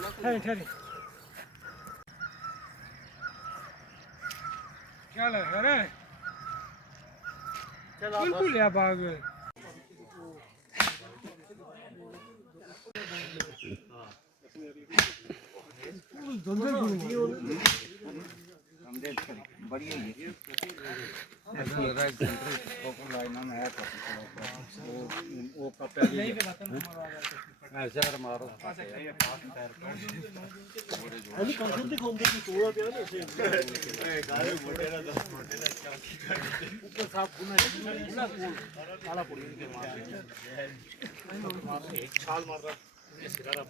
ठहरे चल अरे बिल्कुल या बाग बढ़िया ही है ऐसे राइट सेंटर ओपन लाइन में है तो वो कपड़े ऐसे अगर मारो अभी कंसर्ट दिखाऊंगे कि सोया पिया ना ऐसे गारे मोटे ना 10 मोटे ना ऊपर साफ गुना काला पड़ी के मार एक छाल मार रहा ये सिरा रहा